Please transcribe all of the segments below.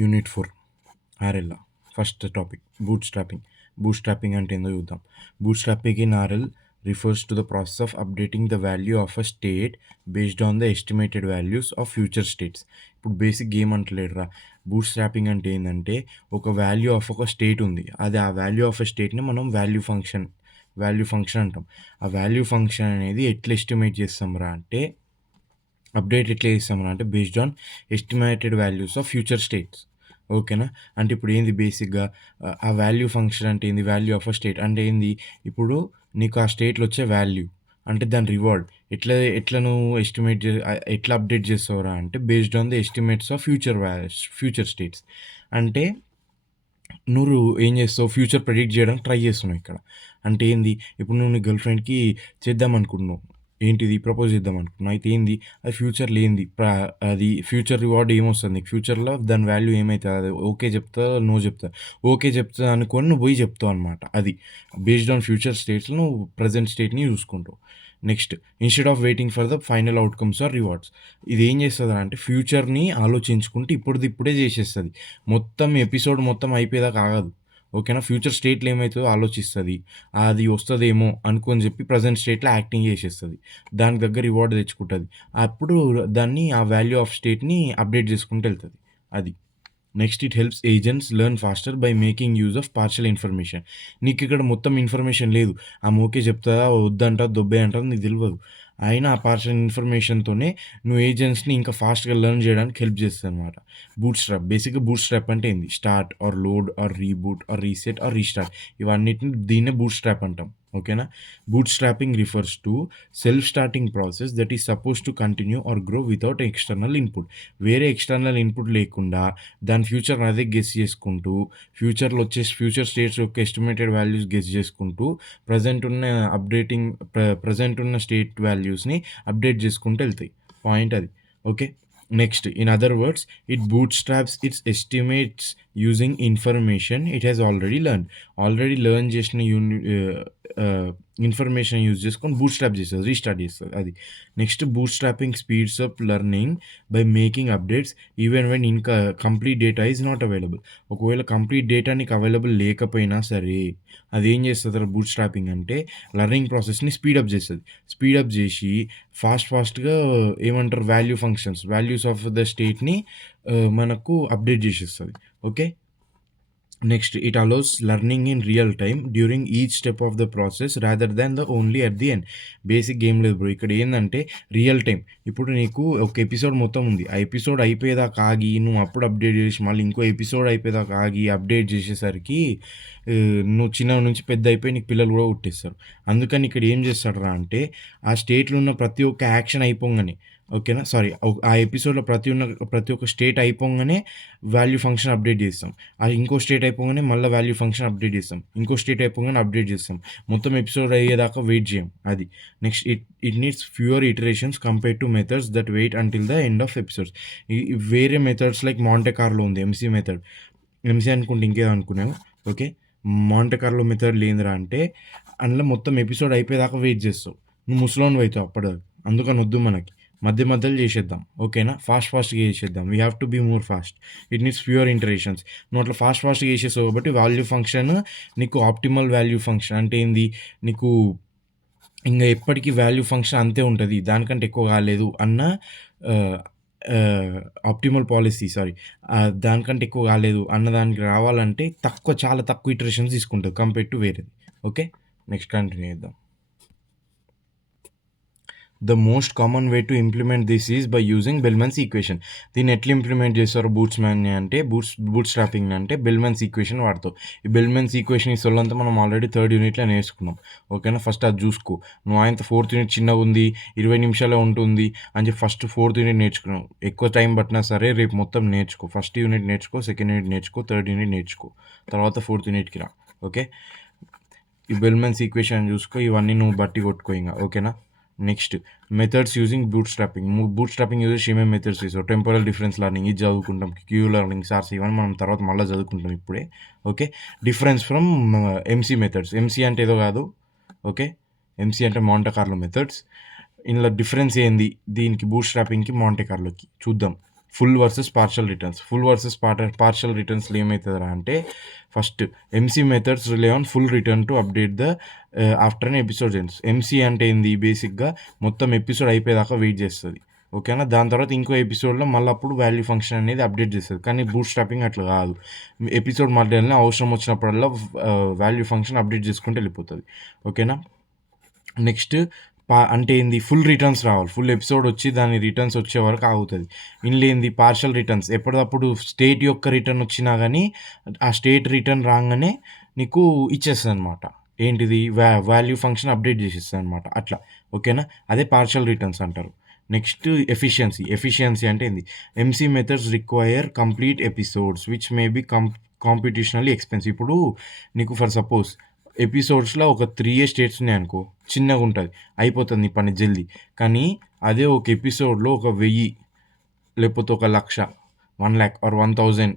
Unit 4 RL. First topic bootstrapping. Bootstrapping అంటే ఏందో చూద్దాం. Bootstrapping in RL refers to the process of updating the value of a state based on the estimated values of future states. ఇప్పుడు basic game అంటలేడురా. Bootstrapping అంటే ఏంటంటే ఒక value of ఒక state ఉంది, అది ఆ వాల్యూ ఆఫ్ ఎ స్టేట్ని మనం వాల్యూ ఫంక్షన్ అంటాం. ఆ వాల్యూ ఫంక్షన్ అనేది ఎట్లా ఎస్టిమేట్ చేస్తాంరా అంటే అప్డేట్ ఎట్లా చేస్తాం అంటే based on estimated values of future states. ఓకేనా. అంటే ఇప్పుడు ఏంది బేసిక్గా ఆ వాల్యూ ఫంక్షన్ అంటే ఏంది, వాల్యూ ఆఫ్ అ స్టేట్ అంటే ఏంది, ఇప్పుడు నీకు ఆ స్టేట్లో వచ్చే వాల్యూ అంటే దాని రివార్డ్ ఎట్లా నువ్వు ఎట్లా అప్డేట్ చేస్తావురా అంటే based on the estimates of future states. అంటే నువ్వు ఏం చేస్తావు, ఫ్యూచర్ ప్రెడిక్ట్ చేయడానికి ట్రై చేస్తున్నావు ఇక్కడ. అంటే ఏంది, ఇప్పుడు నువ్వు నీ గర్ల్ ఫ్రెండ్కి చేద్దాం అనుకుంటున్నావు, ఏంటిది ప్రపోజ్ చేద్దాం అనుకుంటున్నావు, అయితే ఏంది అది ఫ్యూచర్లో ఏంది అది ఫ్యూచర్ రివార్డ్ ఏమొస్తుంది నీకు, ఫ్యూచర్లో దాని వాల్యూ ఏమవుతుంది, అది ఓకే చెప్తా నో చెప్తా, ఓకే చెప్తా అనుకొని నువ్వు పోయి చెప్తావు అనమాట. అది బేస్డ్ ఆన్ ఫ్యూచర్ స్టేట్స్లో నువ్వు ప్రజెంట్ స్టేట్ని చూసుకుంటావు. Next, instead of waiting for the final outcomes or rewards, ఇది ఏం చేస్తుంది అంటే ఫ్యూచర్ని ఆలోచించుకుంటే ఇప్పుడే చేసేస్తుంది. మొత్తం ఎపిసోడ్ మొత్తం అయిపోయేదాకా ఆగదు. ఓకేనా. ఫ్యూచర్ స్టేట్లో ఏమవుతుందో ఆలోచిస్తుంది, అది వస్తుందేమో అనుకొని చెప్పి ప్రజెంట్ స్టేట్లో యాక్టింగ్ చేసేస్తుంది, దానికి దగ్గర రివార్డ్ తెచ్చుకుంటుంది. అప్పుడు దాన్ని ఆ వాల్యూ ఆఫ్ స్టేట్ని అప్డేట్ చేసుకుంటూ వెళ్తుంది. అది next, it helps agents learn faster by making use of partial information. నీకు ఇక్కడ మొత్తం ఇన్ఫర్మేషన్ లేదు, ఆమె ఓకే చెప్తుందా వద్దంటా దొబ్బే అంటారు నీకు తెలియదు, అయినా ఆ పార్షియల్ ఇన్ఫర్మేషన్తోనే నువ్వు ఏజెంట్స్ని ఇంకా ఫాస్ట్గా లెర్న్ చేయడానికి హెల్ప్ చేస్తుంది అనమాట. Bootstrap. బేసిక్గా బూట్ స్ట్రాప్ అంటే ఏంది, start or load or reboot or reset or restart, ఇవన్నిటిని దీన్నే బూట్ స్ట్రాప్ అంటాం. ఓకేనా. Bootstrapping refers to self starting process that is supposed to continue or grow without external input. వేరే external input లేకుండా దాని future అదే guess చేసుకుంటూ, future states యొక్క ఎస్టిమేటెడ్ వాల్యూస్ గెస్ చేసుకుంటూ ప్రజెంట్ ఉన్న స్టేట్ వాల్యూస్ని అప్డేట్ చేసుకుంటూ వెళ్తాయి. పాయింట్ అది. Okay. Next, in other words, it boot straps it's estimates using information it has already learn చేసిన ఇన్ఫర్మేషన్ యూజ్ చేసుకొని బూట్ స్ట్రాప్ చేస్తుంది, రీస్టార్ట్ చేస్తుంది. అది next, boot strapping speeds up learning by making updates even when complete data is not available. ఒకవేళ complete data నీకు available లేకపోయినా సరే అది ఏం చేస్తుంది బూట్ స్ట్రాపింగ్ అంటే లెర్నింగ్ ప్రాసెస్ని స్పీడప్ చేస్తుంది. స్పీడప్ చేసి ఫాస్ట్గా ఏమంటారు వాల్యూస్ ఆఫ్ ద స్టేట్ని మనకు అప్డేట్ చేసేస్తుంది. Okay. Next, it allows learning in real time during each step of the process rather than the only at the end. Basic game లేదు bro, ఇక్కడ ఏంటంటే రియల్ టైం. ఇప్పుడు నీకు ఒక ఎపిసోడ్ మొత్తం ఉంది, ఆ ఎపిసోడ్ అయిపోయేదాకా ఆగి నువ్వు అప్పుడు అప్డేట్ చేసి మళ్ళీ ఇంకో ఎపిసోడ్ అయిపోయేదాకా ఆగి అప్డేట్ చేసేసరికి నువ్వు చిన్న నుంచి పెద్ద అయిపోయి నీకు పిల్లలు కూడా పుట్టిస్తారు. అందుకని ఇక్కడ ఏం చేస్తాడరా అంటే ఆ స్టేట్లో ఉన్న ప్రతి ఒక్క యాక్షన్ అయిపోగానే, ఓకేనా, సారీ, ఆ ఎపిసోడ్లో ప్రతి ఒక్క స్టేట్ అయిపోగానే వాల్యూ ఫంక్షన్ అప్డేట్ చేస్తాం. అది ఇంకో స్టేట్ అయిపోగానే మళ్ళీ వాల్యూ ఫంక్షన్ అప్డేట్ చేస్తాం, ఇంకో స్టేట్ అయిపోగానే అప్డేట్ చేస్తాం, మొత్తం ఎపిసోడ్ అయ్యేదాకా వెయిట్ చేయం. అది next, it needs fewer iterations compare to methods that wait until the end of episodes. వేరే మెథడ్స్ లైక్ మాంటే కార్లో ఉంది ఎంసీ మెథడ్, ఎంసీ అనుకుంటే ఇంకేదో అనుకున్నావు. ఓకే. మాంటే కార్లో మెథడ్ లేదురా అంటే అందులో మొత్తం ఎపిసోడ్ అయిపోయేదాకా వెయిట్ చేస్తావు, నువ్వు ముసలోన్ అవుతావు అప్పటిదాకా. అందుకని వద్దు మనకి, మధ్యలో చేసేద్దాం. ఓకేనా. ఫాస్ట్గా చేసేద్దాం. We have to be more fast. It needs fewer iterations. నువ్వు అట్లా ఫాస్ట్గా చేసేసావు కాబట్టి వాల్యూ ఫంక్షన్ నీకు ఆప్టిమల్ వాల్యూ ఫంక్షన్ అంటే ఏంది, నీకు ఇంకా ఎప్పటికీ వాల్యూ ఫంక్షన్ అంతే ఉంటుంది, దానికంటే ఎక్కువ కాలేదు అన్న ఆప్టిమల్ పాలసీ, సారీ, దానికంటే ఎక్కువ కాలేదు అన్నదానికి రావాలంటే చాలా తక్కువ ఇటరేషన్స్ తీసుకుంటుంది కంపేర్ టు వేరేది. ఓకే. నెక్స్ట్ కంటిన్యూ చేద్దాం. The most common way to implement this is by using Bellman's equation. దీన్ని ఎట్లా ఇంప్లిమెంట్ చేస్తారు అంటే బూట్ స్ట్రాపింగ్ అంటే బెల్మన్స్ ఈక్వేషన్ వాడతావు. ఈ బెల్మన్స్ ఈక్వేషన్ ఈ సొల్లంతా మనం ఆల్రెడీ 3rd యూనిట్లో నేర్చుకున్నాం. ఓకేనా. ఫస్ట్ అది చూసుకో. నువ్వు ఆయనతో 4th యూనిట్ చిన్నగా ఉంది, 20 నిమిషాలే ఉంటుంది అని చెప్పి ఫస్ట్ 4th యూనిట్ నేర్చుకున్నావు. ఎక్కువ టైం పట్టినా సరే రేపు మొత్తం నేర్చుకో. ఫస్ట్ యూనిట్ నేర్చుకో, సెకండ్ యూనిట్ నేర్చుకో, 3rd యూనిట్ నేర్చుకో, తర్వాత 4th యూనిట్కి రా. ఓకే. ఈ బెల్మన్స్ ఈక్వేషన్ చూసుకో, ఇవన్నీ నువ్వు బట్టి కొట్టుకో ఇంకా. ఓకేనా. Next, methods using boot strapping use ఏమేమి మెథడ్స్ చేసావు, టెంపోరల్ డిఫరెన్స్ లెర్నింగ్ ఇది చదువుకుంటాం, క్యూ లెర్నింగ్, సార్స్, ఇవన్నీ మనం తర్వాత మళ్ళీ చదువుకుంటాం ఇప్పుడే. Okay. Difference from MC methods. MC అంటే ఏదో కాదు. ఓకే. ఎంసీ అంటే మాంటే కార్లో మెథడ్స్. ఇందులో డిఫరెన్స్ ఏంది దీనికి బూట్ స్ట్రాపింగ్కి మాంటే కార్లోకి చూద్దాం. Full versus partial returns. Full versus partial రిటర్న్స్‌లో ఏమైతదిరా అంటే first MC methods rely on full return to update the after an episode ends. MC అంటే ఏంది బేసిక్‌గా మొత్తం ఎపిసోడ్ అయిపోయేదాకా వెయిట్ చేస్తది. ఓకేనా? దాని తర్వాత ఇంకో ఎపిసోడ్‌లో మళ్ళీ అప్పుడు వాల్యూ ఫంక్షన్ అనేది అప్డేట్ చేస్తది. కానీ బూట్ స్ట్రాపింగ్ అట్లా కాదు. ఎపిసోడ్ మధ్యలోనే అవసరం వచ్చినప్పుడల్లా వాల్యూ ఫంక్షన్ అప్డేట్ చేసుకుంటూ వెళ్ళిపోతది. ఓకేనా? నెక్స్ట్ అంటే ఏంది ఫుల్ రిటర్న్స్ రావాలి. ఫుల్ ఎపిసోడ్ వచ్చి దాని రిటర్న్స్ వచ్చే వరకు ఆగుతది. ఇందులో ఏంది పార్షల్ రిటర్న్స్ ఎప్పటికప్పుడు స్టేట్ యొక్క రిటర్న్ వచ్చినా గానీ ఆ స్టేట్ రిటర్న్ రాంగానే నీకు ఇచ్చేస్తదనమాట. ఏంటిది వాల్యూ ఫంక్షన్ అప్డేట్ చేసేస్తదనమాట అట్లా. ఓకేనా? అదే పార్షల్ రిటర్న్స్ అంటారు. నెక్స్ట్ ఎఫిషియన్సీ అంటే ఏంది? MC methods require complete episodes which may be computationally expensive. ఇప్పుడు నీకు ఫర్ సపోజ్ ఎపిసోడ్స్‌లో ఒక 3 స్టేట్స్ ఉన్నాయనుకో, చిన్నగుంటది. అయిపోతది నీ పని జల్దీ. కానీ అదే ఒక ఎపిసోడ్‌లో ఒక 1000 లేకపోతే ఒక 1,00,000, 1,00,000 ఆర్ 1,000,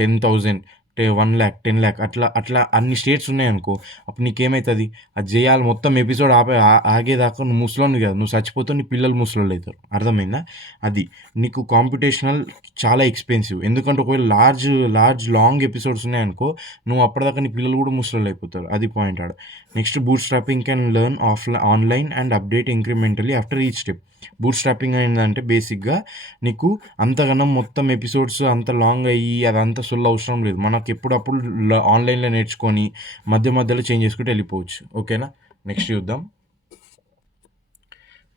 10,000, 1,00,000, 10,00,000 అట్లా అట్లా అన్ని స్టేట్స్ ఉన్నాయనుకో, అప్పుడు నీకేమైతది? అది జేయాలి మొత్తం ఎపిసోడ్ ఆగేదాకా నువ్వు ముసలోడివి కాదు. నువ్వు చచ్చిపోతావు. నీ పిల్లలు ముసలోళ్ళైతారు. అర్థమైందా? అది. నీకు కాంపిటీషనల్ చాలా ఎక్స్‌పెన్సివ్. ఎందుకంటే ఒకవేళ లాంగ్ ఎపిసోడ్స్ ఉన్నాయనుకో, నువ్వు అప్పటిదాకా నీ పిల్లలు కూడా ముసలోళ్ళైపోతారు. అది పాయింట్ ఆడ. Next bootstrapping can learn online and update incrementally after each step. Bootstrapping ఏందంటే బేసిక్‌గా నీకు అంతగనం మొత్తం ఎపిసోడ్స్ అంత లాంగ్ అయ్యి అదంతా సొల్లు అవసరం లేదు. మనకు ఎప్పుడప్పుడు ఆన్‌లైన్‌లో నేర్చుకొని మధ్యలో చేంజ్ చేసుకుంటూ వెళ్ళిపోవచ్చు. ఓకేనా? నెక్స్ట్ చూద్దాం.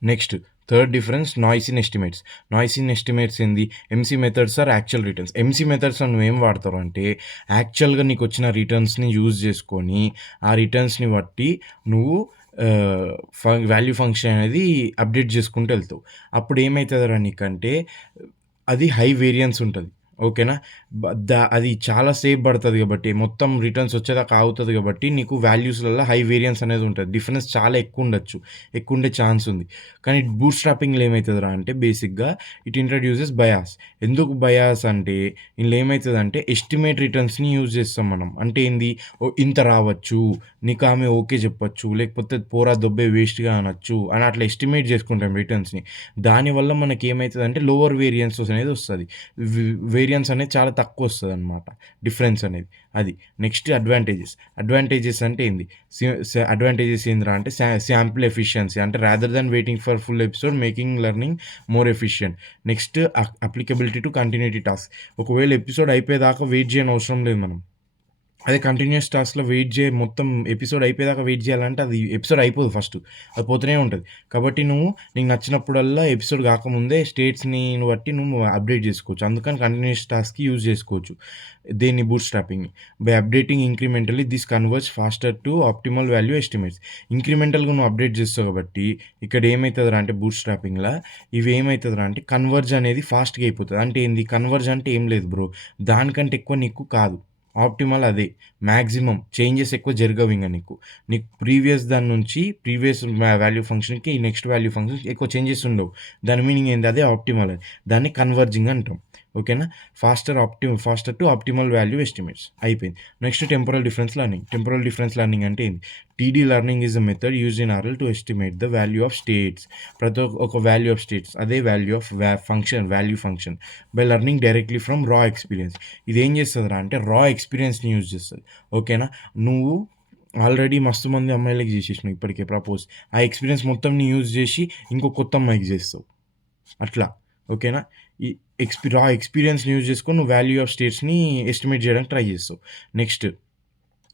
Next third difference noise in estimates. Noise in estimates ఏంది? MC methods are actual returns. MC మెథడ్స్‌లో నువ్వేం వాడతావు అంటే యాక్చువల్‌గా నీకొచ్చిన రిటర్న్స్‌ని యూజ్ చేసుకొని ఆ రిటర్న్స్‌ని బట్టి నువ్వు వాల్యూ ఫంక్షన్ అనేది అప్డేట్ చేసుకుంటూ వెళ్తావు. అప్పుడు ఏమైతదిరా నీకంటే అది హై వేరియన్స్ ఉంటది. ఓకేనా? అది చాలా సేపు పడతది కాబట్టి మొత్తం రిటర్న్స్ వచ్చేదాకా ఆగుతది కాబట్టి నీకు వాల్యూస్‌లల్ల హై వేరియన్స్ అనేది ఉంటది. డిఫరెన్స్ చాలా ఎక్కువుండొచ్చు. ఎక్కువుండే ఛాన్స్ ఉంది. కానీ బూట్ స్ట్రాపింగ్‌లో ఏమైతదిరా అంటే బేసిక్‌గా ఇట్ ఇంట్రొడ్యూసెస్ బయాస్. ఎందుకు బయాస్ అంటే ఇందులో ఏమైతదంటే ఎస్టిమేట్ రిటర్న్స్‌ని యూజ్ చేస్తాం మనం. అంటే ఏంది? ఇంత రావచ్చు. నీకు ఆమె ఓకే చెప్పొచ్చు. లేకపోతే పోరా దొబ్బే వేస్ట్‌గా అనొచ్చు. అని అట్లా ఎస్టిమేట్ చేసుకుంటాం రిటర్న్స్‌ని. దానివల్ల మనకేమైతదంటే లోవర్ వేరియన్స్ అనేది వస్తది. వేరియన్స్ అనేది చాలా తక్కువొస్తదనమాట. డిఫరెన్స్ అనేది. అది. నెక్స్ట్ అడ్వాంటేజెస్ అంటే ఏంది? అడ్వాంటేజెస్ ఏందిరా అంటే శాంపుల్ ఎఫిషియన్సీ అంటే rather than waiting for full episode making learning more efficient. Next applicability to continuity task. ఒకవేళ ఎపిసోడ్ అయిపోయేదాకా వెయిట్ చేయనవసరం లేదు మనం. అదే కంటిన్యూయస్ టాస్క్‌లో మొత్తం ఎపిసోడ్ అయిపోయేదాకా వెయిట్ చేయాలంటే అది ఎపిసోడ్ అయిపోదు ఫస్ట్. అది పోతూనే ఉంటది. కాబట్టి నువ్వు నీకు నచ్చినప్పుడల్లా ఎపిసోడ్ కాకముందే స్టేట్స్‌ని బట్టి నువ్వు అప్డేట్ చేసుకోవచ్చు. అందుకని కంటిన్యూయస్ టాస్క్‌కి యూజ్ చేసుకోవచ్చు. దేన్ని బూట్ స్ట్రాపింగ్‌ని. By updating incrementally this converge faster to optimal value estimates. ఇంక్రిమెంటల్‌గా నువ్వు అప్డేట్ చేస్తావు కాబట్టి ఇక్కడ ఏమైతదిరా అంటే బూట్ స్ట్రాపింగ్‌ల ఇవి ఏమైతదిరా అంటే కన్వర్జ్ అనేది ఫాస్ట్‌గా అయిపోతది. అంటే ఏంది? కన్వర్జ్ అంటే ఏం లేదు బ్రో. దానికంటే ఎక్కువ నీకు కాదు. ఆప్టిమల్ అదే. మాక్సిమం చేంజెస్ ఎక్కువ జరగవింక నీకు. నీకు దాని నుంచి వాల్యూ ఫంక్షన్‌కి ఈ నెక్స్ట్ వాల్యూ ఫంక్షన్‌కి ఎక్కువ చేంజెస్ ఉండవు. దాని మీనింగ్ ఏంది? అదే ఆప్టిమల్ అని. దాన్ని కన్వర్జింగ్ అంటాం. ఓకేనా? Faster to optimal value estimates అయిపోయింది. Next temporal difference learning. Temporal difference learning అంటే ఏంది? TD learning is a method used in RL to estimate the value of states. ప్రతి ఒక వాల్యూ ఆఫ్ స్టేట్స్ అదే value of value function by learning directly from raw experience. ఇదేం చేస్తదిరా అంటే రా ఎక్స్‌పీరియన్స్‌ని యూజ్ చేస్తది. ఓకేనా? నువ్వు ఆల్రెడీ మస్తు మంది అమ్మాయిలకి చేసేసినావు ఇప్పటికే ప్రపోజ్. ఆ ఎక్స్‌పీరియన్స్ మొత్తంని యూజ్ చేసి ఇంకో కొత్త అమ్మాయికి చేస్తావు. అట్లా. ఓకేనా? ఈ రా ఎక్స్‌పీరియన్స్‌ని యూజ్ చేసుకొని నువ్వు వాల్యూ ఆఫ్ స్టేట్స్‌ని ఎస్టిమేట్ చేయడానికి ట్రై చేస్తావు. Next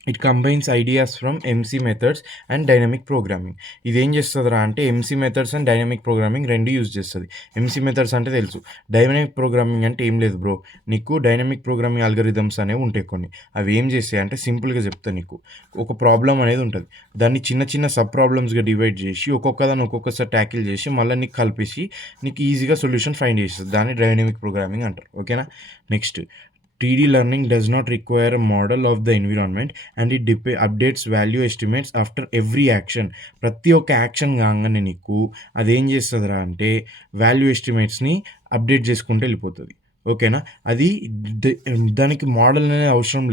it combines ideas from MC methods and dynamic programming. ఇదేం చేస్తదిరా అంటే MC methods and dynamic programming 2 use చేస్తది. ఎంసీ మెథడ్స్ అంటే తెలుసు. డైనమిక్ ప్రోగ్రామింగ్ అంటే ఏం లేదు బ్రో. నీకు డైనమిక్ ప్రోగ్రామింగ్ అల్గోరిథమ్స్ అనేవి ఉంటాయి కొన్ని. అవి ఏం చేస్తాయంటే సింపుల్‌గా చెప్తా నీకు. ఒక ప్రాబ్లమ్ అనేది ఉంటది. దాన్ని చిన్న చిన్న సబ్ ప్రాబ్లమ్స్‌గా డివైడ్ చేసి ఒక్కొక్కదాన్ని ఒక్కొక్కసారి టాకిల్ చేసి మళ్ళీ నీకు కలిపేసి నీకు ఈజీగా సొల్యూషన్ ఫైండ్ చేస్తది. దాన్ని డైనమిక్ ప్రోగ్రామింగ్ అంటారు. ఓకేనా? Next TD learning does not require a model of the environment and it updates value estimates after every action. ప్రతి ఒక్క యాక్షన్ కాగానే నీకు అదేం చేస్తుందిరా అంటే వాల్యూ ఎస్టిమేట్స్ని అప్డేట్ చేసుకుంటూ వెళ్ళిపోతుంది. ఓకేనా? అది ద దానికి మోడల్ అనేది అవసరం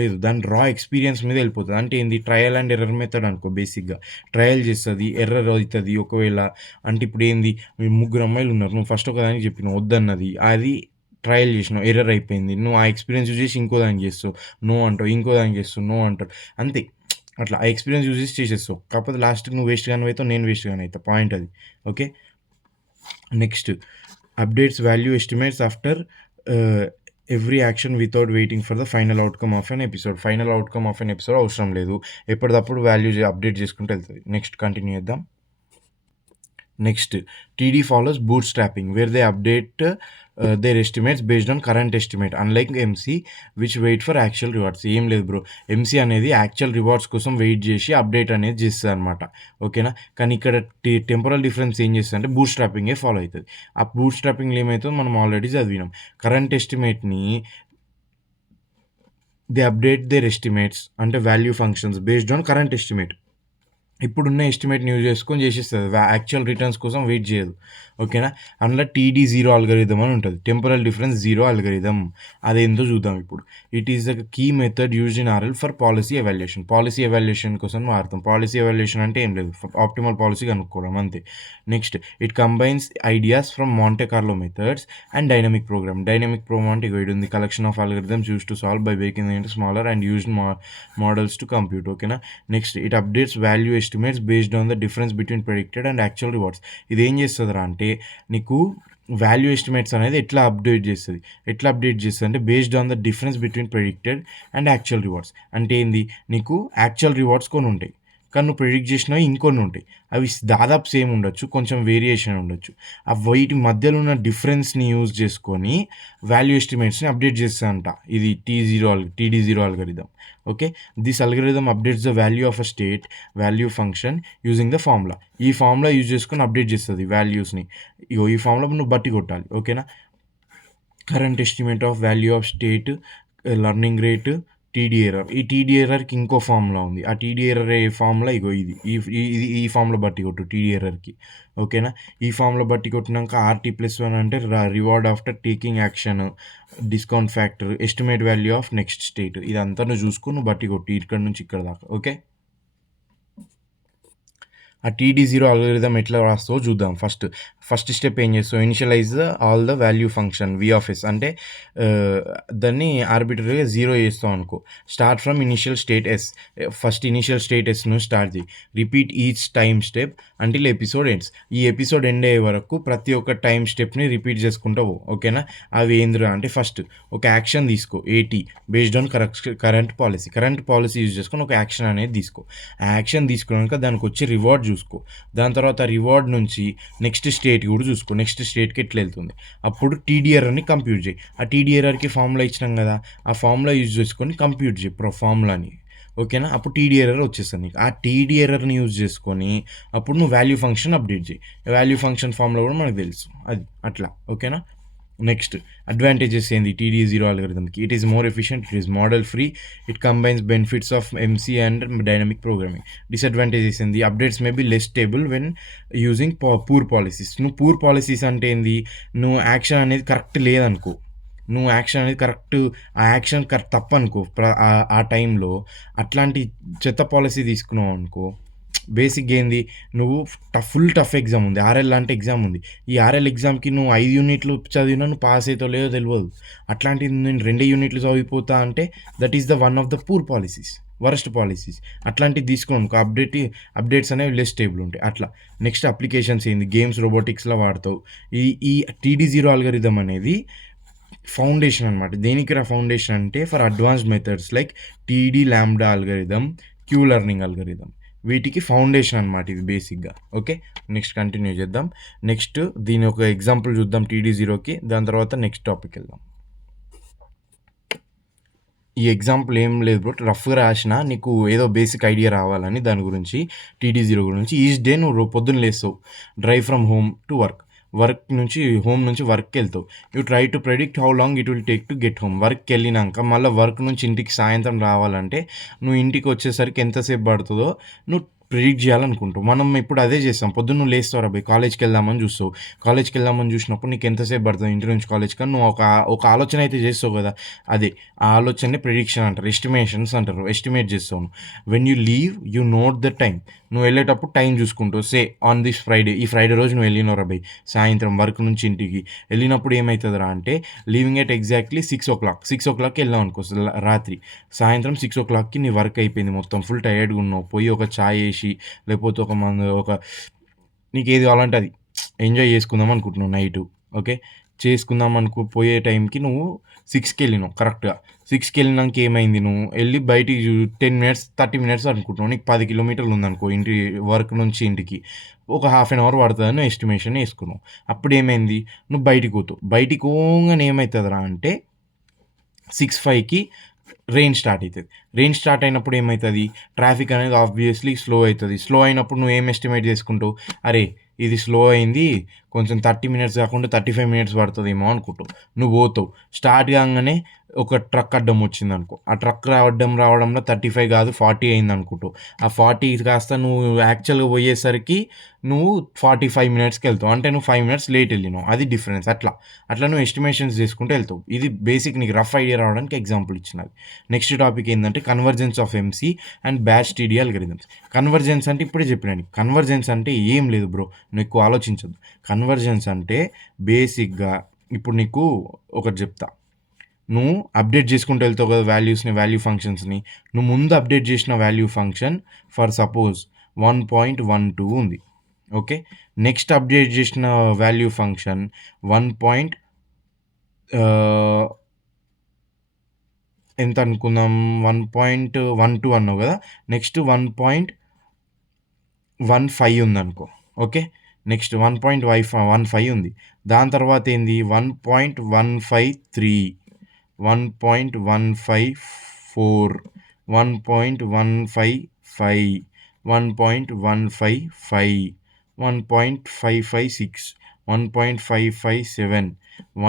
లేదు. దాని రా ఎక్స్‌పీరియన్స్ మీద ఎళ్ళిపోతది. అంటే ఏంది ట్రయల్ అండ్ ఎర్రర్ మెథడ్ అనుకో బేసిక్‌గా. ట్రయల్ చేస్తది, ఎర్రర్ అయితది. ఒకవేళ అంటే ఇప్పుడేంది ముగ్గురు అమ్మాయిలున్నారు. నువ్వు ఫస్ట్ ఒకదానికి చెప్పినవు వద్దన్నది. అది ట్రయల్ చేసినావు, ఎర్రర్ అయిపోయింది. నువ్వు ఆ ఎక్స్‌పీరియన్స్ యూజ్ చేసి ఇంకో దానికి చేస్తావు. నో అంటావు. ఇంకో దానికి చేస్తావు. నో అంటావు. అంతే. అట్లా ఆ ఎక్స్‌పీరియన్స్ యూజ్ చేసి చేసేస్తావు. కాకపోతే లాస్ట్‌కి నువ్వు వేస్ట్ గానివి అయితావు. నేను వేస్ట్ గాని అయితా. పాయింట్ అది. Okay. Next updates value estimates after every action without waiting for the final outcome of an episode. Final outcome of an episode అవసరం లేదు. ఎప్పటిదప్పుడు వాల్యూ అప్డేట్ చేసుకుంటూ వెళ్తది. నెక్స్ట్ కంటిన్యూ చేద్దాం. Next TD follows bootstrapping where they update their estimates based on current estimate unlike MC which wait for actual rewards. ఏం లేదు bro, MC అనేది actual rewards కోసం వెయిట్ చేసి అప్డేట్ అనేది చేస్తుంది అనమాట. ఓకేనా? కానీ ఇక్కడ టెంపరల్ డిఫరెన్స్ ఏం చేస్తుంది అంటే బూట్ స్ట్రాపింగే ఫాలో అవుతుంది. ఆ బూట్ స్ట్రాపింగ్లో ఏమవుతుందో మనం ఆల్రెడీ చదివినాం. కరెంట్ ఎస్టిమేట్ని దే అప్డేట్ దేర్ ఎస్టిమేట్స్ అంటే value functions based on current estimate. ఇప్పుడున్న ఎస్టిమేట్‌ని యూజ్ చేసుకొని చేసేస్తది. యాక్చువల్ రిటర్న్స్ కోసం వెయిట్ చేయదు. ఓకేనా? అందులో TD0 అల్గోరిథం అని ఉంటది. Temporal difference zero algorithm. అదేందో చూద్దాం ఇప్పుడు. It is the key method used in RL for policy evaluation. Policy evaluation కోసం వాడతాం. పాలిసీ ఎవాల్యుయేషన్ అంటే ఏం లేదు. ఆప్టిమల్ పాలిసీ కనుక్కోవడం అంతే. Next it combines ideas from Monte Carlo methods and dynamic program. Dynamic program అంటే ఇగో ఉంది. Collection of algorithms used to solve by making it smaller and used models to compute. ఓకేనా? Next it updates value estimates based on the difference between predicted and actual rewards. ఇది ఏం చేస్తుందిరా అంటే నీకు value estimates అనేది ఎట్లా update చేస్తుంది అంటే based on the difference between predicted and actual rewards. అంటే ఏంది, నీకు యాక్చువల్ రివార్డ్స్ కొన్ని ఉంటాయి, కానీ నువ్వు ప్రెడిక్ట్ చేసినవి ఇంకొన్ని ఉంటాయి. అవి దాదాపు సేమ్ ఉండొచ్చు, కొంచెం వేరియేషన్ ఉండొచ్చు. ఆ వీటి మధ్యలో ఉన్న డిఫరెన్స్ని యూజ్ చేసుకొని వాల్యూ ఎస్టిమేట్స్ని అప్డేట్ చేస్తాయంట. ఇది TD0 algorithm. Okay. This algorithm updates the value of a state value function using the formula. ఈ ఫార్ములా యూజ్ చేసుకొని అప్డేట్ చేస్తుంది వాల్యూస్ని. ఇగో ఈ ఫార్ములా నువ్వు బట్టి కొట్టాలి. ఓకేనా? Current estimate of value of state, learning rate, TD error. ఈ TD ఎర్రర్‌కి ఇంకో ఫార్ములా ఉంది. ఆ TD ఎర్రర్ ఏ ఫార్ములా ఇగో ఇది. ఈ ఫార్ములా బట్టి కొట్టు TD ఎర్రర్‌కి. ఓకేనా? ఈ ఫార్ములా బట్టి కొట్టినాక RT+1 అంటే reward after taking action, discount factor, estimate value of next state. ఇదంతా నువ్వు చూసుకొని నువ్వు బట్టి కొట్టు ఇక్కడ నుంచి ఇక్కడ దాకా. ఓకే. ఆ TD0 అల్గోరిథం ఎట్లా రాస్తావో చూద్దాం. ఫస్ట్ స్టెప్ ఏం చేస్తావు, initialize all the value function V(S) అంటే దాన్ని ఆర్బిటరీగా 0 చేస్తావు అనుకో. Start from initial state S. First initial state Sను స్టార్ట్ చేయి. Repeat each time step until episode ends. ఈ ఎపిసోడ్ ఎండ్ అయ్యే వరకు ప్రతి ఒక్క టైం స్టెప్ని రిపీట్ చేసుకుంటూ పో. ఓకేనా? అవి ఏందిరా అంటే ఫస్ట్ ఒక యాక్షన్ తీసుకో AT based on current policy use చేసుకొని ఒక యాక్షన్ అనేది తీసుకో. ఆ యాక్షన్ తీసుకున్నాక దానికి వచ్చి రివార్డ్ చూసుకో. దాని తర్వాత రివార్డ్ నుంచి నెక్స్ట్ స్టేట్ కూడా చూసుకో. నెక్స్ట్ స్టేట్కి ఎట్లా వెళ్తుంది. అప్పుడు TDRని కంప్యూట్ చేయి. ఆ TDRకి ఫార్ములా ఇచ్చినాం కదా, ఆ ఫార్ములా యూజ్ చేసుకొని కంప్యూట్ చేయి ఫార్ములాని. ఓకేనా? అప్పుడు TDR వచ్చేస్తుంది నీకు. ఆ TDRని యూజ్ చేసుకొని అప్పుడు నువ్వు వాల్యూ ఫంక్షన్ అప్డేట్ చేయి. వాల్యూ ఫంక్షన్ ఫార్ములా కూడా మనకు తెలుసు. అది అట్లా. ఓకేనా? నెక్స్ట్ అడ్వాంటేజెస్ ఏంది TD0 అల్గోరిథంకి. It is more efficient, it is model free, it combines benefits of MC and dynamic programming. Disadvantages ఏంది, updates may be less stable when using poor policies. నువ్వు పూర్ పాలసీస్ అంటే ఏంది, నువ్వు action అనేది correct లేదనుకో, ఆ action తప్పనుకో ఆ టైంలో, అట్లాంటి చెత్త పాలసీ తీసుకున్నావు అనుకో, బేసిక్గా ఏంది, నువ్వు టఫ్ ఎగ్జామ్ ఉంది, RL లాంటి ఎగ్జామ్ ఉంది. ఈ RL ఎగ్జామ్కి నువ్వు 5 యూనిట్లు చదివినా నువ్వు పాస్ అవుతావు లేదో తెలియదు. అట్లాంటిది నేను 2 యూనిట్లు చదివిపోతా అంటే that is the one of the poor policies, worst policies. అట్లాంటివి తీసుకోను. అప్డేట్స్ అనేవి లెస్ స్టేబుల్ ఉంటాయి. అట్లా. నెక్స్ట్ అప్లికేషన్స్ ఏంది, గేమ్స్ రోబోటిక్స్లో వాడతావు. ఈ TD0 అల్గోరిథం అనేది ఫౌండేషన్ అనమాట. దేనికి ఫౌండేషన్ అంటే for advanced methods like TD lambda algorithm, Q learning algorithm. వీటికి ఫౌండేషన్ అనమాట ఇది బేసిక్గా. ఓకే. నెక్స్ట్ కంటిన్యూ చేద్దాం. నెక్స్ట్ దీని ఒక ఎగ్జాంపుల్ చూద్దాం TD0కి. దాని తర్వాత నెక్స్ట్ టాపిక్ వెళ్దాం. ఈ ఎగ్జాంపుల్ ఏం లేదు బ్రో, రఫ్గా రాసిన నీకు ఏదో బేసిక్ ఐడియా రావాలని దాని గురించి. TD0 గురించి. ఈచ్ డే నువ్వు పొద్దున్న లేస్తావు, drive from home to home నుంచి వర్క్కి వెళ్తావు. You try to predict how long it will take to get home. వర్క్కి వెళ్ళినాక మళ్ళీ వర్క్ నుంచి ఇంటికి సాయంత్రం రావాలంటే నువ్వు ఇంటికి వచ్చేసరికి ఎంతసేపు పడుతుందో నువ్వు ప్రిడిక్ట్ చేయాలనుకుంటావు. మనం ఇప్పుడు అదే చేస్తాం. పొద్దున్న నువ్వు లేస్తావురా బయ్ కాలేజ్‌కి వెళ్దామని చూస్తావు. కాలేజ్‌కి వెళ్దామని చూసినప్పుడు నీకు ఎంతసేపు పడుతుంది ఇంటి నుంచి కాలేజ్‌కి అని నువ్వు ఒక ఆలోచన అయితే చేస్తావు కదా! అదే ఆ ఆలోచననే ప్రిడిక్షన్ అంటారు. ఎస్టిమేషన్స్ అంటారు. ఎస్టిమేట్ చేస్తావు నువ్వు. When you leave you note the time. నువ్వు వెళ్ళేటప్పుడు టైం చూసుకుంటావు. సే ఆన్ దిస్ ఫ్రైడే, ఈ ఫ్రైడే రోజు నువ్వు వెళ్ళినావురా బయ్ సాయంత్రం వర్క్ నుంచి ఇంటికి వెళ్ళినప్పుడు ఏమవుతుందిరా అంటే లీవింగ్ ఎట్ ఎగ్జాక్ట్లీ 6:00కి వెళ్ళావు అనుకో రాత్రి. సాయంత్రం 6:00కి నీ వర్క్ అయిపోయింది మొత్తం. ఫుల్ టైర్డ్‌గా ఉన్నావు. పోయి ఒక చాయ్ ఏసి లేకపోతే నీకేది కావాలంటే అది ఎంజాయ్ చేసుకుందాం అనుకుంటున్నావు నైటు. ఓకే. చేసుకుందాం పోయే టైంకి నువ్వు 6కి వెళ్ళినావు కరెక్ట్‌గా. 6కి వెళ్ళినాక ఏమైంది నువ్వు వెళ్ళి బయటికి 10 మినిట్స్, 30 మినిట్స్ అనుకుంటున్నావు. నీకు 10 కిలోమీటర్లు ఉందనుకో ఇంటి వర్క్ నుంచి ఇంటికి. ఒక హాఫ్ అన్ అవర్ పడుతుందని ఎస్టిమేషన్ వేసుకున్నావు. అప్పుడేమైంది నువ్వు బయటికి పోతావు. బయటికి పోగానే ఏమవుతుందిరా అంటే 6:05కి రెయిన్ స్టార్ట్ అవుతుంది. రెయిన్ స్టార్ట్ అయినప్పుడు ఏమవుతుంది ట్రాఫిక్ అనేది ఆబ్వియస్లీ స్లో అవుతుంది. స్లో అయినప్పుడు నువ్వు ఏం ఎస్టిమేట్ చేసుకుంటావు, అరే ఇది స్లో అయింది కొంచెం 30 మినిట్స్ కాకుండా 35 మినిట్స్ పడుతుందేమో అనుకుంటావు. నువ్వు పోతావు. స్టార్ట్ కాగానే ఒక ట్రక్ అడ్డం వచ్చింది అనుకో. ఆ ట్రక్ రావడంలో 35 కాదు 40 అయింది అనుకుంటావు. ఆ 40 కాస్త నువ్వు యాక్చువల్గా పోయేసరికి నువ్వు 45 మినిట్స్కి వెళ్తావు. అంటే నువ్వు 5 మినిట్స్ లేట్ వెళ్ళినావు. అది డిఫరెన్స్. అట్లా నువ్వు ఎస్టిమేషన్స్ చేసుకుంటూ వెళ్తావు. ఇది బేసిక్ నీకు రఫ్ ఐడియా రావడానికి ఎగ్జాంపుల్ ఇచ్చినది. నెక్స్ట్ టాపిక్ ఏంటంటే convergence of MC and batch TD algorithms. Convergence అంటే ఇప్పుడే చెప్పినాను. కన్వర్జెన్స్ అంటే ఏం లేదు బ్రో, నువ్వు ఎక్కువ ఆలోచించద్దు. కన్వర్జెన్స్ అంటే బేసిక్గా ఇప్పుడు నీకు ఒకటి చెప్తా. నువ్వు అప్డేట్ చేసుకుంటూ వెళ్తావు కదా వాల్యూ ఫంక్షన్స్ని. నువ్వు ముందు అప్డేట్ చేసిన వాల్యూ ఫంక్షన్ ఫర్ సపోజ్ 1.12 ఉంది. ఓకే. నెక్స్ట్ అప్డేట్ చేసిన వాల్యూ ఫంక్షన్ 1. ఎంత అనుకుందాం 1.12 అన్నావు కదా. నెక్స్ట్ 1.15 ఉందనుకో. ఓకే. నెక్స్ట్ 1.15 ఉంది. దాని తర్వాత ఏంది 1.153, 1.154, 1.155, 1.155, 1.556, 1.557,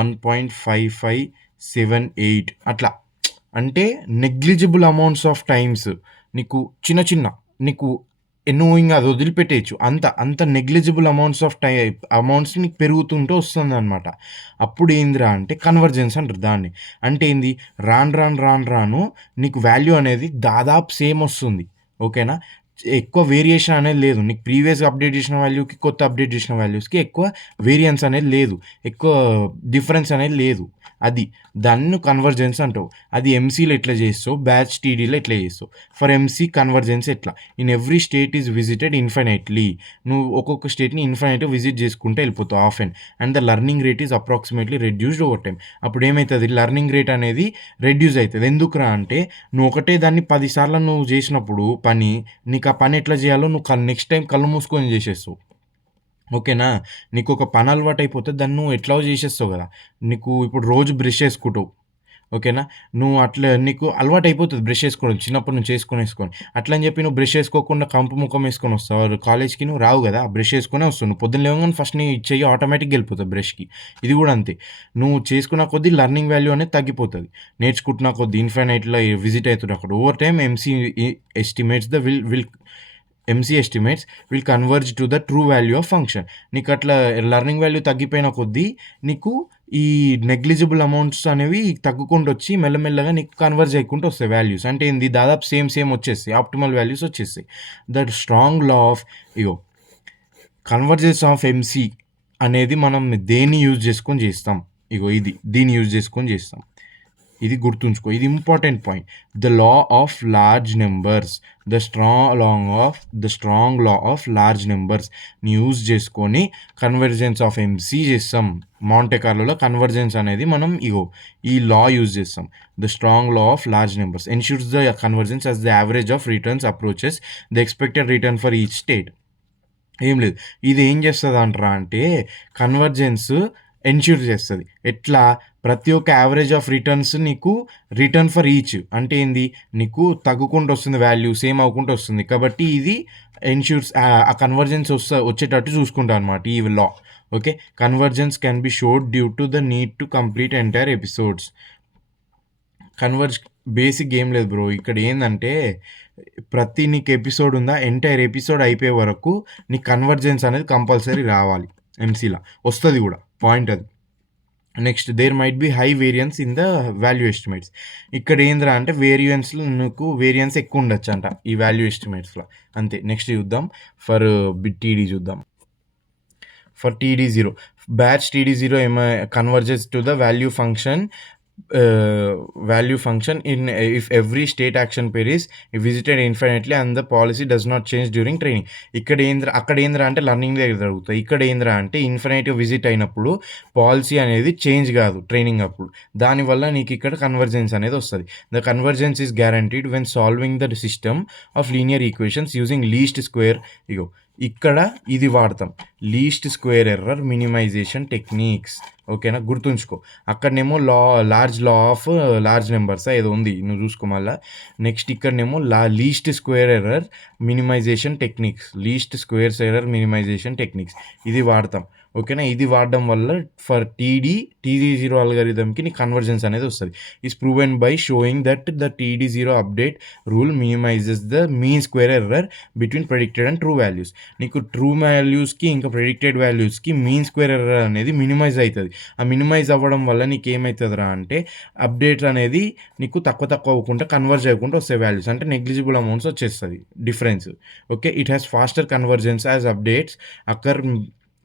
1.5578 అట్లా. అంటే నెగ్లిజిబుల్ అమౌంట్స్ ఆఫ్ టైమ్స్ నీకు చిన్న నీకు ఎన్నోయింగ్ అది వదిలిపెట్టేయచ్చు. అంత నెగ్లిజిబుల్ అమౌంట్స్ నీకు పెరుగుతుంటూ వస్తుంది అనమాట. అప్పుడు ఏందిరా అంటే కన్వర్జెన్స్ అంటారు దాన్ని. అంటే ఏంది రాను నీకు వాల్యూ అనేది దాదాపు సేమ్ వస్తుంది. ఓకేనా. ఎక్కువ వేరియేషన్ అనేది లేదు. నీకు ప్రీవియస్గా అప్డేట్ చేసిన వాల్యూకి కొత్త అప్డేట్ చేసిన వాల్యూస్కి ఎక్కువ వేరియన్స్ అనేది లేదు, ఎక్కువ డిఫరెన్స్ అనేది లేదు. దాన్ని కన్వర్జెన్స్ అంటావు. అది ఎంసీలో ఎట్లా చేస్తావు, బ్యాచ్ టీడీలో ఎట్లా చేస్తావు. ఫర్ ఎంసీ కన్వర్జెన్స్ ఎట్లా, in every state is visited infinitely. నువ్వు ఒక్కొక్క స్టేట్ని ఇన్ఫైనైట్ విజిట్ చేసుకుంటే వెళ్ళిపోతావు often. And the learning rate is approximately reduced over time. అప్పుడు ఏమవుతుంది లర్నింగ్ రేట్ అనేది రెడ్యూస్ అవుతుంది. ఎందుకురా అంటే నువ్వు ఒకటే దాన్ని 10 సార్లు నువ్వు చేసినప్పుడు పని, నీకు ఆ పని ఎట్లా చేయాలో నువ్వు నెక్స్ట్ టైం కళ్ళు మూసుకొని చేసేస్తావు. ఓకేనా. నీకు ఒక పని అలవాటు అయిపోతే దాన్ని నువ్వు ఎట్లాగో చేసేస్తావు కదా. నీకు ఇప్పుడు రోజు బ్రష్ చేసుకుంటావు. ఓకేనా. నువ్వు అట్లా నీకు అలవాటు అయిపోతుంది బ్రష్ చేసుకోవడం చిన్నప్పటి నుంచి వేసుకొని అట్లా అని చెప్పి నువ్వు బ్రష్ చేసుకోకుండా కంపు ముఖం వేసుకొని వస్తావు కాలేజ్కి, నువ్వు రావు కదా. బ్రష్ చేసుకునే వస్తావు. నువ్వు పొద్దున్న లేవగానే ఫస్ట్ నీ చెయ్యి ఆటోమేటిక్గా వెళ్ళిపోతుంది బ్రష్కి. ఇది కూడా అంతే. నువ్వు చేసుకున్న కొద్దీ లర్నింగ్ వాల్యూ అనేది తగ్గిపోతుంది. నేర్చుకుంటున్న కొద్దీ ఇన్ఫైనైట్లో విజిట్ అవుతుంది అక్కడ. Over time estimates will converge to the true value of function. నీకు అట్లా లర్నింగ్ వాల్యూ తగ్గిపోయిన కొద్దీ నీకు ఈ నెగ్లిజిబుల్ అమౌంట్స్ అనేవి తగ్గుకుంటూ వచ్చి మెల్లమెల్లగా నీకు కన్వర్జ్ అయ్యకుంటూ వస్తాయి వాల్యూస్. అంటే ఏంది దాదాపు సేమ్ వచ్చేస్తాయి, ఆప్టిమల్ వాల్యూస్ వచ్చేస్తాయి. That strong law of convergence of MC అనేది మనం దేన్ని యూజ్ చేసుకొని చేస్తాం. దీన్ని యూజ్ చేసుకొని చేస్తాం. ఇది గుర్తుంచుకో, ఇది important point. The law of large numbers, the strong law of large numbers use చేసుకొని కన్వర్జెన్స్ ఆఫ్ ఎంసీ చేస్తాం. మాంటే కార్లోలో కన్వర్జెన్స్ అనేది మనం ఈ లా యూజ్ చేస్తాం. The strong law of large numbers ensures the convergence as the average of returns approaches the expected return for each state. ఏం లేదు, ఇది ఏం చేస్తుంది అంటారా అంటే కన్వర్జెన్స్ ఎన్ష్యూర్ చేస్తుంది. ఎట్లా, ప్రతి ఒక్క యావరేజ్ ఆఫ్ రిటర్న్స్ నీకు రిటర్న్ ఫర్ ఈచ్ అంటే ఏంది, నీకు తగ్గుకుంటూ వస్తుంది వాల్యూ, సేమ్ అవ్వకుంటూ వస్తుంది. కాబట్టి ఇది ఎన్ష్యూర్స్ ఆ కన్వర్జెన్స్ వచ్చేటట్టు చూసుకుంటా అనమాట ఈ లా. Okay. Convergence can be showed due to the need to complete entire episodes. Basic ఏం లేదు బ్రో, ఇక్కడ ఏంటంటే ప్రతి నీకు ఎపిసోడ్ ఉందా, ఎంటైర్ ఎపిసోడ్ అయిపోయే వరకు నీకు కన్వర్జెన్స్ అనేది కంపల్సరీ రావాలి. ఎంసీలా వస్తుంది కూడా పాయింట్ అది. Next there might be high variance in the value estimates. ఇక్కడ ఏంద్రా అంటే వేరియన్స్లో నీకు వేరియన్స్ ఎక్కువ ఉండొచ్చు అంట ఈ వాల్యూ ఎస్టిమేట్స్లో, అంతే. నెక్స్ట్ చూద్దాం ఫర్ టీడీ చూద్దాం. For TD0, batch TD0 converges to the value function in if every state action pair is visited infinitely and the policy does not change during training. ఇక్కడ ఏంద్రా అంటే లర్నింగ్ దగ్గర జరుగుతుంది. ఇక్కడ ఏంద్రా అంటే ఇన్ఫినైట్ విజిట్ అయినప్పుడు పాలసీ అనేది చేంజ్ కాదు ట్రైనింగ్ అప్పుడు. దానివల్ల నీకు ఇక్కడ కన్వర్జెన్స్ అనేది వస్తుంది. The convergence is guaranteed when solving the system of linear equations using least square. ఇక్కడ ఇది వాడతాం, least square error minimization techniques. ఓకేనా, గుర్తుంచుకో. అక్కడనేమో large law of large numbers ఏదో ఉంది, నువ్వు చూసుకో మళ్ళా. నెక్స్ట్ ఇక్కడనేమో least square error minimization techniques, least squares error minimization techniques ఇది వాడతాం. ఓకేనా, ఇది వాడడం వల్ల ఫర్ TD0 అల్గారిథంకి నీ కన్వర్జెన్స్ అనేది వస్తుంది. Is proven by showing that the TD0 update rule minimises the mean square error between predicted and true values. నీకు ట్రూ వాల్యూస్కి ఇంకా ప్రెడిక్టెడ్ వాల్యూస్కి మీన్ స్క్వేర్ ఎర్రర్ అనేది మినిమైజ్ అవుతుంది. ఆ మినిమైజ్ అవ్వడం వల్ల నీకు ఏమవుతుందిరా అంటే అప్డేట్ అనేది నీకు తక్కువ అవ్వకుండా కన్వర్జ్ అవ్వకుండా వస్తాయి వాల్యూస్, అంటే నెగ్లిజిబుల్ అమౌంట్స్ వచ్చేస్తుంది difference. Okay, it has faster convergence as updates occur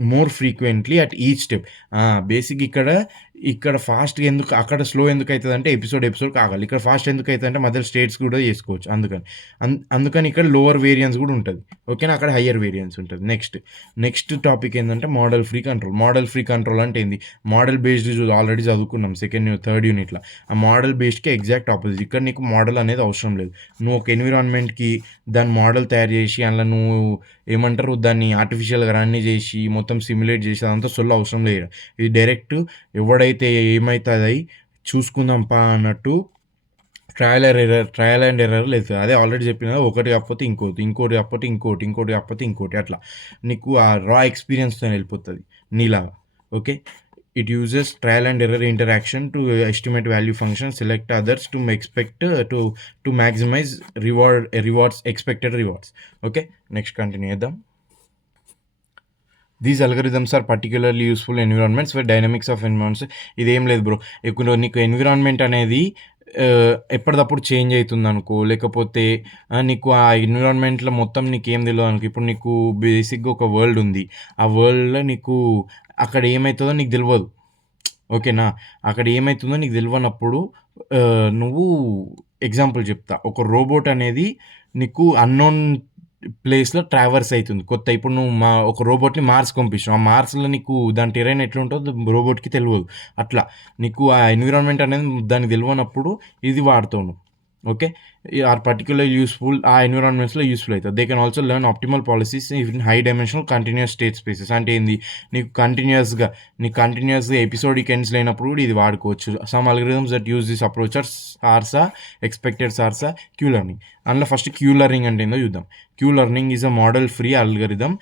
more frequently at each step. Basic ఇక్కడ ఫాస్ట్గా ఎందుకు, అక్కడ స్లో ఎందుకు అవుతుంది అంటే ఎపిసోడ్ కాగాలి. ఇక్కడ ఫాస్ట్ ఎందుకు అవుతుంది అంటే మధ్య స్టేట్స్ కూడా చేసుకోవచ్చు. అందుకని ఇక్కడ లోవర్ వేరియన్స్ కూడా ఉంటుంది. ఓకేనా, అక్కడ హయ్యర్ వేరియన్స్ ఉంటుంది. నెక్స్ట్ టాపిక్ ఏంటంటే మోడల్ ఫ్రీ కంట్రోల్ అంటే ఏంది? మోడల్ బేస్డ్ ఆల్రెడీ చదువుకున్నాం థర్డ్ యూనిట్లో. ఆ మోడల్ బేస్డ్కి ఎగ్జాక్ట్ ఆపోజిట్. ఇక్కడ నీకు మోడల్ అనేది అవసరం లేదు. నువ్వు ఒక ఎన్విరాన్మెంట్కి దాని మోడల్ తయారు చేసి అందులో నువ్వు ఏమంటారు దాన్ని ఆర్టిఫిషియల్గా రన్ చేసి మొత్తం సిమ్యులేట్ చేసి అదంతా సొల్లు అవసరం లేదు. ఇది డైరెక్ట్ ఎవడైతే ఏమవుతుంది చూసుకుందాం పా అన్నట్టు ట్రయల్ అండ్ ఎర్రర్ లేదు. అదే ఆల్రెడీ చెప్పిన, ఒకటి కాకపోతే ఇంకోటి కాకపోతే ఇంకోటి కాకపోతే ఇంకోటి, అట్లా నీకు ఆ రా ఎక్స్పీరియన్స్తో వెళ్ళిపోతుంది నీలాగా. Okay, it uses trial and error interaction to estimate value function, select others to maximize rewards expected rewards. Okay, next continue చేద్దాం. These algorithms are particularly useful environments for dynamics of environments. ఇదేం లేదు bro, ఇప్పుడు నీకు environment అనేది ఎప్పటికప్పుడు change అవుతుంది అనుకో, లేకపోతే నీకు ఆ ఎన్విరాన్మెంట్లో మొత్తం నీకు ఏం తెలియదు అనుకో. ఇప్పుడు నీకు బేసిక్గా ఒక వరల్డ్ ఉంది, ఆ వరల్డ్లో నీకు అక్కడ ఏమవుతుందో నీకు తెలియదు. ఓకేనా, అక్కడ ఏమవుతుందో నీకు తెలియనప్పుడు నువ్వు ఎగ్జాంపుల్ చెప్తా. ఒక రోబోట్ అనేది నీకు అన్నోన్ ప్లేస్లో ట్రావర్స్ అవుతుంది కొత్త. ఇప్పుడు నువ్వు ఒక రోబోట్ని మార్స్ పంపిస్తావు, ఆ మార్స్లో నీకు దాని టెరైన్ ఎట్లా ఉంటుందో రోబోట్కి తెలియదు. అట్లా నీకు ఆ ఎన్విరాన్మెంట్ అనేది దానికి తెలియనప్పుడు ఇది వాడుతావు నువ్వు. ఓకే, ఆర్ పర్టికులర్ యూస్ఫుల్, ఆ ఎన్విరాన్మెంట్స్లో యూస్ఫుల్ అవుతుంది. They can also learn optimal policies in high dimensional continuous state spaces. అంటే ఏంది, నీకు కంటిన్యూస్గా ఎపిసోడిక్ ఎండ్స్ లేనప్పుడు కూడా ఇది వాడుకోవచ్చు. Some algorithms that use this approaches are SARSA expected SARSA Q learning. అందులో ఫస్ట్ క్యూ లెర్నింగ్ అంటే ఏందో చూద్దాం. Q learning is a model free algorithm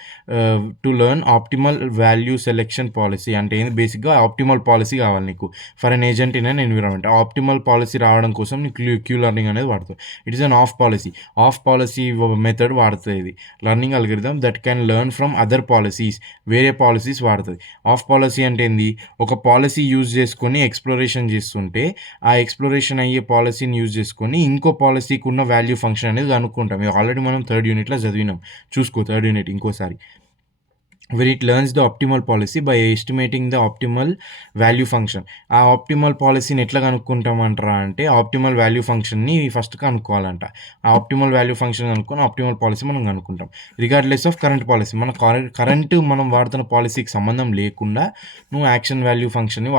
to learn optimal value selection policy. అంటే ఏంది, బేసిక్గా ఆప్టిమల్ పాలసీ కావాలి నీకు for an agent in an environment. Optimal policy రావడం కోసం నీకు క్యూ లెర్నింగ్ అనేది వాడుతుంది. It is an off policy method వాడుతుంది ఇది learning algorithm that can learn from other policies. వేరే పాలసీస్ వాడుతుంది. ఆఫ్ పాలసీ అంటే ఏంది, ఒక పాలసీ యూజ్ చేసుకొని ఎక్స్ప్లోరేషన్ చేస్తుంటే ఆ ఎక్స్ప్లోరేషన్ అయ్యే పాలసీని యూజ్ చేసుకొని ఇంకో పాలసీకి ఉన్న వాల్యూ ఫంక్షన్ అనేది కనుక్కుంటాం. ఇది ఆల్రెడీ మనం థర్డ్ యూనిట్లో చదివినాం, చూసుకో థర్డ్ యూనిట్ ఇంకోసారి. where it learns the optimal policy by estimating the optimal value function. ఆ ఆప్టిమల్ పాలసీని ఎట్లా కనుక్కుంటామంటారా అంటే ఆప్టిమల్ వాల్యూ ఫంక్షన్ని ఫస్ట్ కనుక్కోవాలంట. ఆ ఆప్టిమల్ వాల్యూ ఫంక్షన్ కనుక్కొని ఆప్టిమల్ పాలసీ మనం కనుక్కుంటాం రిగార్డ్లెస్ ఆఫ్ కరెంట్ పాలసీ. మన కరెంట్ మనం వాడుతున్న పాలసీకి సంబంధం లేకుండా నువ్వు యాక్షన్ వాల్యూ ఫంక్షన్ని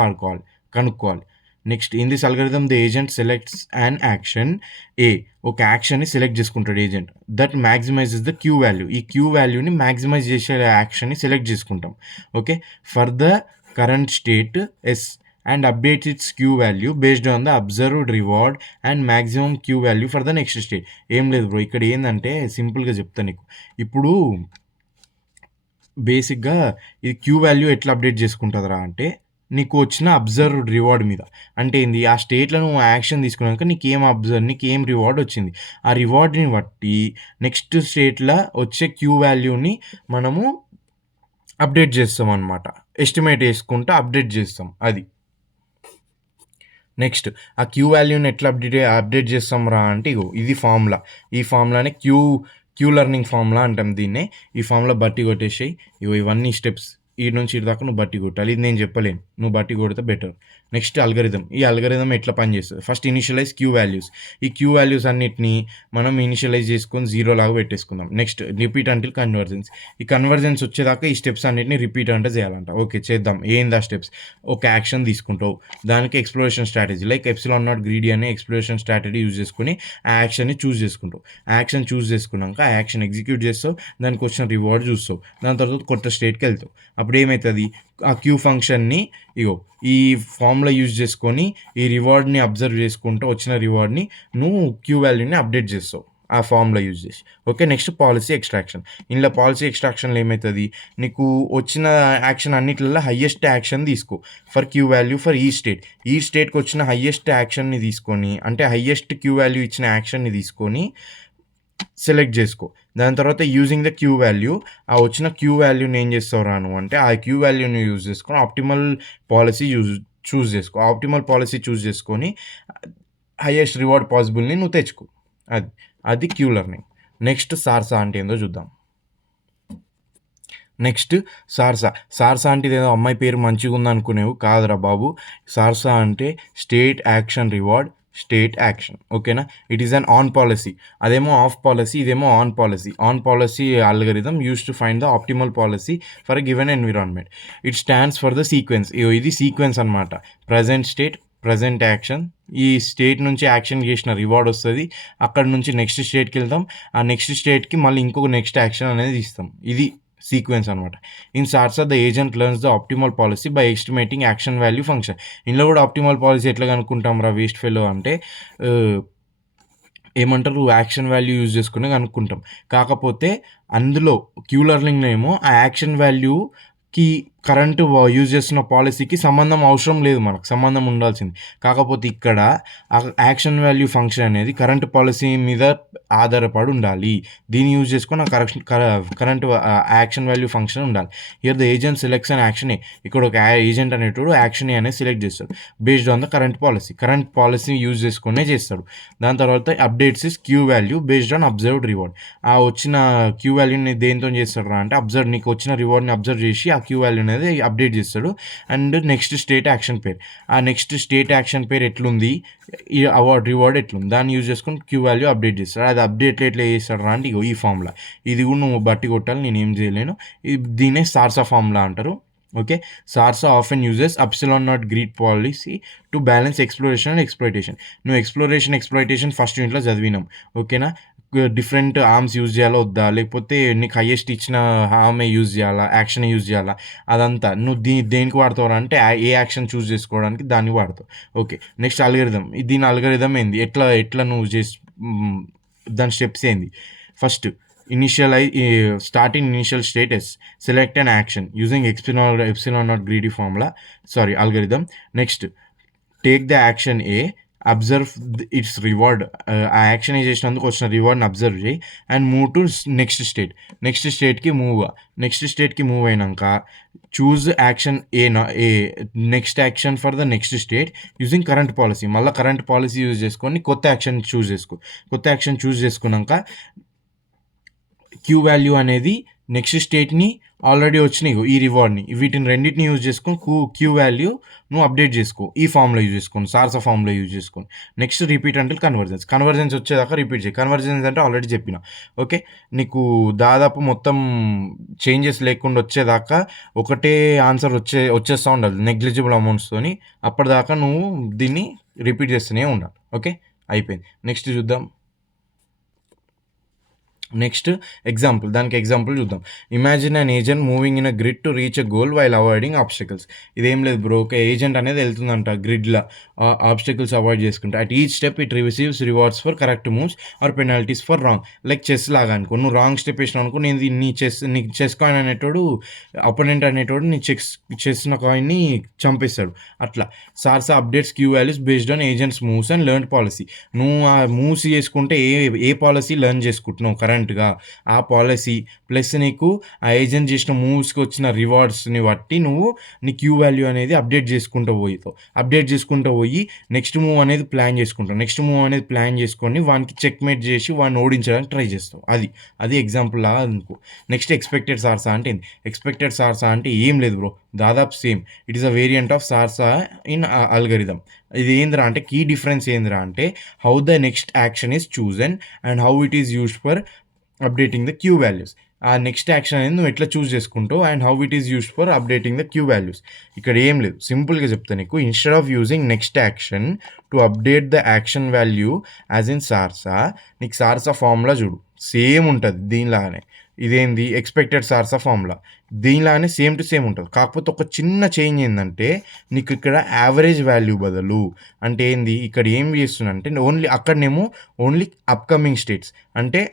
కనుక్కోవాలి. Next, in this algorithm the agent selects an action A. ఒక యాక్షన్ని సెలెక్ట్ చేసుకుంటాడు agent that maximizes the Q value. ఈ క్యూ వాల్యూని మ్యాక్సిమైజ్ చేసే యాక్షన్ని సెలెక్ట్ చేసుకుంటాం. Okay, for the current state S and updates its Q value based on the observed reward and maximum Q value for the next state. ఏం లేదు bro, ఇక్కడ ఏంటంటే సింపుల్గా చెప్తాను నీకు. ఇప్పుడు బేసిక్గా ఇది క్యూ వాల్యూ ఎట్లా అప్డేట్ చేసుకుంటుందిరా అంటే నీకు వచ్చిన అబ్జర్వ్డ్ రివార్డ్ మీద. అంటే ఏంది, ఆ స్టేట్‌లో నువ్వు యాక్షన్ తీసుకున్నాక నీకేం రివార్డ్ వచ్చింది. ఆ రివార్డ్‌ని బట్టి నెక్స్ట్ స్టేట్‌లో వచ్చే క్యూ వాల్యూని మనము అప్డేట్ చేస్తామనమాట. ఎస్టిమేట్ చేసుకుంటూ అప్డేట్ చేస్తాం అది. నెక్స్ట్ ఆ క్యూ వాల్యూని ఎట్లా అప్డేట్ చేస్తాం రా అంటే ఇగో ఇది ఫార్ములా. ఈ ఫార్ములానే క్యూ లెర్నింగ్ ఫార్ములా అంటాం దీన్నే. ఈ ఫార్ములా బట్టి కొట్టేసేయి. ఇగో ఇవన్నీ స్టెప్స్ ఈడ నుంచి ఈడ దాకా నువ్వు బట్టి కొట్టాలి. ఇది నేను చెప్పలేను, నువ్వు బట్టి కొడితే బెటర్. Next algorithm. ఈ అల్గరిథం ఎట్లా పనిచేస్తుంది, ఫస్ట్ ఇనిషియలైజ్ క్యూ వాల్యూస్. ఈ క్యూ వాల్యూస్ అన్నిటిని మనం ఇనిషియలైజ్ చేసుకొని 0 లాగా పెట్టేసుకుందాం. Next repeat until convergence. ఈ కన్వర్జెన్స్ వచ్చేదాకా ఈ స్టెప్స్ అన్నిటిని రిపీట్ అంటే చేయాలంట. ఓకే చేద్దాం. ఏంది ఆ స్టెప్స్, ఒక యాక్షన్ తీసుకుంటావు, దానికి exploration strategy like epsilon naught greedy అనే ఎక్స్ప్లోరేషన్ స్ట్రాటజీ యూజ్ చేసుకుని ఆ యాక్షన్ని చూస్ చేసుకుంటావు. ఆ యాక్షన్ చూస్ చేసుకున్నాక ఆ యాక్షన్ ఎగ్జిక్యూట్ చేస్తావు, దానికి వచ్చిన రివార్డ్ చూస్తావు, దాని తర్వాత కొత్త స్టేట్కి వెళ్తావు. అప్పుడు ఏమవుతుంది, ఆ క్యూ ఫంక్షన్ని ఇగో ఈ ఫామ్లో యూజ్ చేసుకొని ఈ రివార్డ్ని అబ్జర్వ్ చేసుకుంటూ వచ్చిన రివార్డ్ని నువ్వు క్యూ వాల్యూని అప్డేట్ చేస్తావు ఆ ఫామ్లో యూజ్ చేసి. Okay next policy extraction. ఇందులో పాలసీ ఎక్స్ట్రాక్షన్లో ఏమవుతుంది, నీకు వచ్చిన యాక్షన్ అన్నిటిలో హయ్యెస్ట్ యాక్షన్ తీసుకో ఫర్ క్యూ వాల్యూ ఫర్ ఈ స్టేట్కి వచ్చిన హయ్యెస్ట్ యాక్షన్ని తీసుకొని, అంటే హయ్యెస్ట్ క్యూ వాల్యూ ఇచ్చిన యాక్షన్ని తీసుకొని సెలెక్ట్ చేసుకో. దాని తర్వాత యూజింగ్ ద క్యూ వాల్యూ, ఆ వచ్చిన క్యూ వాల్యూని ఏం చేస్తావు రాను అంటే ఆ క్యూ వాల్యూని యూజ్ చేసుకొని ఆప్టిమల్ పాలసీ చూస్ చేసుకో. ఆప్టిమల్ పాలసీ చూస్ చేసుకొని హైయెస్ట్ రివార్డ్ పాసిబుల్ని నువ్వు తెచ్చుకో. అది క్యూ లెర్నింగ్. నెక్స్ట్ సార్సా అంటే ఏందో చూద్దాం. నెక్స్ట్ సార్సా అంటే ఇదేదో అమ్మాయి పేరు మంచిగా ఉంది అనుకునేవు, కాదురా బాబు. సార్సా అంటే state action reward state action. ఓకేనా, it is an on policy. అదేమో ఆఫ్ పాలసీ, ఇదేమో on policy. On policy algorithm use to find the optimal policy for a given environment. It stands for the sequence. ఇది sequence అనమాట. Present state, present action. ఈ state నుంచి action చేసిన reward వస్తుంది, అక్కడ నుంచి నెక్స్ట్ స్టేట్కి వెళ్తాం, ఆ నెక్స్ట్ స్టేట్కి మళ్ళీ ఇంకొక నెక్స్ట్ యాక్షన్ అనేది ఇస్తాం. ఇది సీక్వెన్స్ అనమాట. In SARSA the agent learns the optimal policy by estimating action value function. ఇందులో కూడా ఆప్టిమల్ పాలసీ ఎట్లా కనుక్కుంటాం రా వేస్ట్ ఫెలో అంటే ఏమంటారు, యాక్షన్ వాల్యూ యూజ్ చేసుకుని కనుక్కుంటాం. కాకపోతే అందులో క్యూ లెర్నింగ్లో ఏమో ఆ యాక్షన్ వాల్యూకి కరెంట్ యూజ్ చేస్తున్న పాలసీకి సంబంధం అవసరం లేదు, మనకు సంబంధం ఉండాల్సింది. కాకపోతే ఇక్కడ యాక్షన్ వాల్యూ ఫంక్షన్ అనేది కరెంట్ పాలసీ మీద ఆధారపడి ఉండాలి. దీన్ని యూజ్ చేసుకొని ఆ కరెంట్ యాక్షన్ వాల్యూ ఫంక్షన్ ఉండాలి. Here the agent selects an action A. ఇక్కడ ఒక ఏజెంట్ అనేటోడు యాక్షన్ ఏ అనేది సెలెక్ట్ చేస్తాడు based on the current policy use చేసుకునే చేస్తాడు. దాని తర్వాత updates is Q value based on observed reward. ఆ వచ్చిన క్యూ వాల్యూని దేంతో చేస్తాడు అంటే నీకు వచ్చిన రివార్డ్ని అబ్జర్వ్ చేసి ఆ క్యూ వాల్యూని అనేది అప్డేట్ చేస్తాడు. అండ్ నెక్స్ట్ స్టేట్ యాక్షన్ పేరు, ఆ నెక్స్ట్ స్టేట్ యాక్షన్ పేరు ఎట్లుంది, ఈ రివార్డ్ ఎట్లుంది, దాన్ని యూజ్ చేసుకొని క్యూ వాల్యూ అప్డేట్ చేస్తాడు. అది అప్డేట్ ఎట్లా చేస్తాడు అంటే ఈ ఫార్ములా. ఇది కూడా నువ్వు బట్టి కొట్టాలి, నేను ఏం చేయలేను. దీన్నే సార్సా ఫార్ములా అంటారు. Okay, SARSA often uses epsilon not greedy policy to balance exploration and exploitation. నువ్వు ఎక్స్ప్లోరేషన్ ఫస్ట్ యూనిట్లో చదివినాం. ఓకేనా, డిఫరెంట్ ఆర్మ్స్ యూజ్ చేయాలా వద్దా, లేకపోతే నీకు హైయెస్ట్ ఇచ్చిన ఆర్మే యూజ్ చేయాలా, యాక్షన్ యూజ్ చేయాలా, అదంతా నువ్వు దేనికి వాడతావు అంటే ఏ యాక్షన్ చూస్ చేసుకోవడానికి దాన్ని వాడతావు. Okay, next algorithm. దీని అల్గరిథం ఏంది, ఎట్లా నువ్వు దాని స్టెప్స్ ఏంది. First starting initial state is select an action using epsilon not greedy formula, algorithm. Next, take the action A, observe it's reward. ఆ యాక్షన్ చేసినందుకు వచ్చిన రివార్డ్ని అబ్జర్వ్ చేయి అండ్ మూవ్ టు నెక్స్ట్ స్టేట్కి మూవ్ అయినాక choose action A next action for the next state using current policy. మళ్ళీ current policy use చేసుకొని కొత్త action చూస్ చేసుకున్నాక క్యూ వాల్యూ అనేది నెక్స్ట్ స్టేట్ని ఆల్రెడీ వచ్చినాయి ఈ రివార్డ్ని, వీటిని రెండింటిని యూజ్ చేసుకొని క్యూ వాల్యూ నువ్వు అప్డేట్ చేసుకో. ఈ ఫామ్లో యూజ్ చేసుకొని, సార్సా ఫామ్లో యూజ్ చేసుకొని. నెక్స్ట్ రిపీట్ అంటే కన్వర్జెన్స్ వచ్చేదాకా రిపీట్ చేయి. కన్వర్జెన్స్ అంటే ఆల్రెడీ చెప్పిన. ఓకే, నీకు దాదాపు మొత్తం చేంజెస్ లేకుండా వచ్చేదాకా ఒకటే ఆన్సర్ వచ్చేస్తూ ఉండాలి నెగ్లిజిబుల్ అమౌంట్స్తోని. అప్పటిదాకా నువ్వు దీన్ని రిపీట్ చేస్తూనే ఉండాలి. ఓకే, అయిపోయింది. నెక్స్ట్ చూద్దాం. నెక్స్ట్ ఎగ్జాంపుల్, దానికి ఎగ్జాంపుల్ చూద్దాం. Imagine an agent moving in a grid to reach a goal while avoiding obstacles. ఇదేం లేదు బ్రో, ఒక ఏజెంట్ అనేది వెళ్తుందంట గ్రిడ్లో ఆబ్స్టకల్స్ అవాయిడ్ చేసుకుంటే. At each step it receives rewards for correct moves or penalties for wrong. Like chess లాగా అనుకో, నువ్వు రాంగ్ స్టెప్ వేసినావు అనుకో, నేను నీ చెస్ కాయిన్ అనేటోడు, అపోనెంట్ అనేటోడు నీ చెస్ కాయిన్ని చంపేస్తాడు. అట్లా SARSA updates Q values based on agents moves and learn policy. నువ్వు ఆ మూవ్స్ చేసుకుంటే ఏ పాలసీ లెర్న్ చేసుకుంటున్నావు కరెంట్గా, ఆ పాలసీ ప్లస్ నీకు ఆ ఏజెంట్ చేసిన మూవ్స్కి వచ్చిన రివార్డ్స్ని బట్టి నువ్వు నీ క్యూ వాల్యూ అనేది అప్డేట్ చేసుకుంటూ పోయి నెక్స్ట్ మూవ్ అనేది ప్లాన్ చేసుకొని వానికి చెక్మేట్ చేసి వాడిని ఓడించడానికి ట్రై చేస్తావు. అది ఎగ్జాంపుల్ లాగా అనుకో. నెక్స్ట్ ఎక్స్పెక్టెడ్ సార్సా అంటే ఏంది? ఎక్స్పెక్టెడ్ సార్సా అంటే ఏం లేదు బ్రో, దాదాపు same. It is a variant of SARSA in algorithm. ఇది ఏందిరా అంటే, కీ డిఫరెన్స్ ఏందిరా అంటే, how the next action is chosen and how it is used for updating the Q values. ఆ నెక్స్ట్ యాక్షన్ అనేది నువ్వు ఎట్లా చూస్ చేసుకుంటావు and how it is used for updating the Q values. ఇక్కడ ఏం లేదు, సింపుల్గా చెప్తాను నీకు. Instead of using next action to update the action value as in SARSA, నీకు సార్సా ఫార్ములా చూడు, సేమ్ ఉంటుంది దీనిలాగానే. ఇదేంది? ఎక్స్పెక్టెడ్ సార్సా ఫార్ములా దీనిలానే సేమ్ టు సేమ్ ఉంటుంది. కాకపోతే ఒక చిన్న చేంజ్ ఏంటంటే, నీకు ఇక్కడ యావరేజ్ వాల్యూ బదులు అంటే ఏంది, ఇక్కడ ఏం చేస్తున్నా అంటే అక్కడనేమో ఓన్లీ అప్కమింగ్ స్టేట్స్ అంటే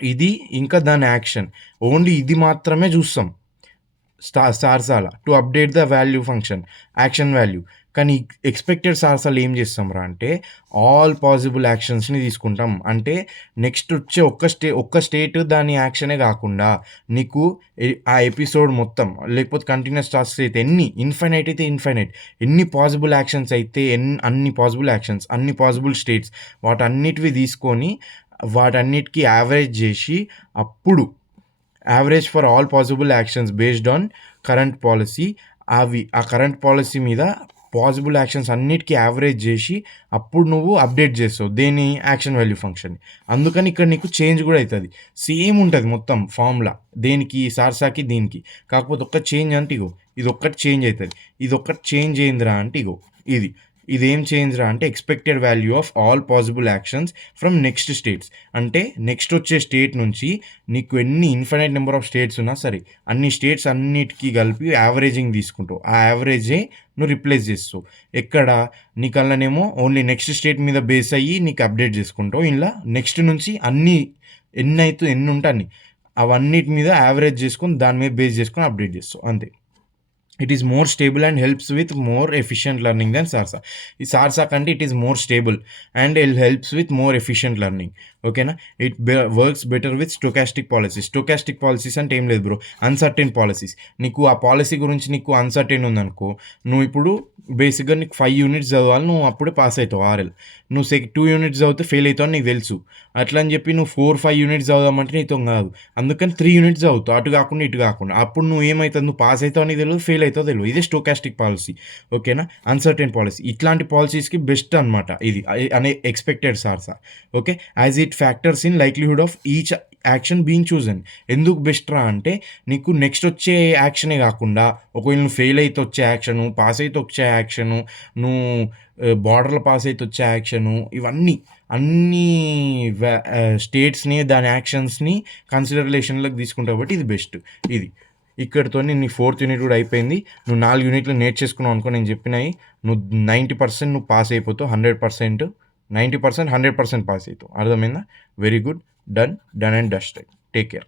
ఇది ఇంకా దాని యాక్షన్, ఓన్లీ ఇది మాత్రమే చూస్తాం Sarsala to update the value function action value. కానీ ఎక్స్పెక్టెడ్ సార్సాలు ఏం చేస్తాం రా అంటే, ఆల్ పాసిబుల్ యాక్షన్స్ని తీసుకుంటాం. అంటే నెక్స్ట్ వచ్చే ఒక్క స్టేట్ దాని యాక్షనే కాకుండా నీకు ఆ ఎపిసోడ్ మొత్తం, లేకపోతే కంటిన్యూస్ టాస్క్స్ అయితే ఇన్ఫైనైట్ ఎన్ని పాసిబుల్ యాక్షన్స్ అయితే అన్ని పాసిబుల్ యాక్షన్స్, అన్ని పాసిబుల్ స్టేట్స్, వాటన్నిటివి తీసుకొని వాటన్నిటికీ యావరేజ్ చేసి, అప్పుడు average for all possible actions based on current policy, ఆ కరెంట్ పాలసీ మీద పాసిబుల్ యాక్షన్స్ అన్నిటికీ యావరేజ్ చేసి అప్పుడు నువ్వు అప్డేట్ చేస్తావు దేని యాక్షన్ వాల్యూ ఫంక్షన్. అందుకని ఇక్కడ నీకు చేంజ్ కూడా అవుతుంది. సేమ్ ఉంటుంది మొత్తం ఫార్ములా, దేనికి సార్సాకి దీనికి. కాకపోతే ఒక్క చేంజ్ అంటే ఇది ఒక్కటి చేంజ్ అవుతుంది. ఇది ఒక్కటి చేంజ్ అయిందిరా అంటే ఇదేం చేంజ్ రా అంటే, expected value of all possible actions from next states. అంటే నెక్స్ట్ వచ్చే స్టేట్ నుంచి నీకు ఎన్ని ఇన్ఫైనైట్ నెంబర్ ఆఫ్ స్టేట్స్ ఉన్నా సరే, అన్ని స్టేట్స్ అన్నిటికీ కలిపి యావరేజింగ్ తీసుకుంటావు. ఆ యావరేజే నువ్వు రిప్లేస్ చేస్తావు. ఎక్కడ నీకల్లానేమో ఓన్లీ నెక్స్ట్ స్టేట్ మీద బేస్ అయ్యి నీకు అప్డేట్ చేసుకుంటావు. ఇలా నెక్స్ట్ నుంచి ఎన్ని ఉంటే అన్ని అవన్నిటి మీద యావరేజ్ చేసుకొని దాని మీద బేస్ చేసుకొని అప్డేట్ చేస్తావు, అంతే. It is more stable and helps with more efficient learning then SARSA. ఈ సార్సా కంటే it is more stable and it helps with more efficient learning. ఓకేనా? It works better with stochastic policies అంటే ఏం లేదు bro, uncertain policies. నీకు ఆ policy గురించి నీకు అన్సర్టెన్ ఉందనుకో, నువ్వు ఇప్పుడు బేసిక్గా నీకు 5 యూనిట్స్ చదవాలి, నువ్వు అప్పుడే పాస్ అవుతావు ఆర్ఎల్. నువ్వు 2 యూనిట్స్ చదివితే ఫెయిల్ అవుతావు అని నీకు తెలుసు. అట్లా అని చెప్పి నువ్వు 4-5 యూనిట్స్ చదవమంటే నీతో కాదు. అందుకని 3 యూనిట్స్ చదువుతావు, అటు కాకుండా ఇటు కాకుండా. అప్పుడు నువ్వు ఏమవుతుంది, నువ్వు పాస్ అవుతావు అని తెలియదు, ఫెయిల్ అవుతావు తెలియదు. ఇదే స్టోకాస్టిక్ పాలసీ. ఓకేనా? Uncertain policy. ఇట్లాంటి పాలసీస్కి బెస్ట్ అనమాట ఇది అనే expected SARSA. Okay, as it factors in likelihood of each action being chosen. ఎందుకు బెస్ట్ రా అంటే, నీకు నెక్స్ట్ వచ్చే యాక్షనే కాకుండా, ఒకవేళ నువ్వు ఫెయిల్ అయితే వచ్చే యాక్షను, పాస్ అయితే వచ్చే యాక్షను, నువ్వు బార్డర్లో పాస్ అయితే వచ్చే యాక్షను, ఇవన్నీ అన్ని స్టేట్స్ని దాని యాక్షన్స్ని కన్సిడరేషన్లోకి తీసుకుంటావు. కాబట్టి ఇది బెస్ట్. ఇక్కడితో నీ 4th యూనిట్ కూడా అయిపోయింది. నువ్వు 4 యూనిట్లు నేర్చేసుకున్నావు అనుకో, నేను చెప్పినవి నువ్వు 90% నువ్వు పాస్ అయిపోతావు. 100%, 90%, 100% పాస్ అవుతావు. అర్థమైందా? Very good. Done and dusted. Take care.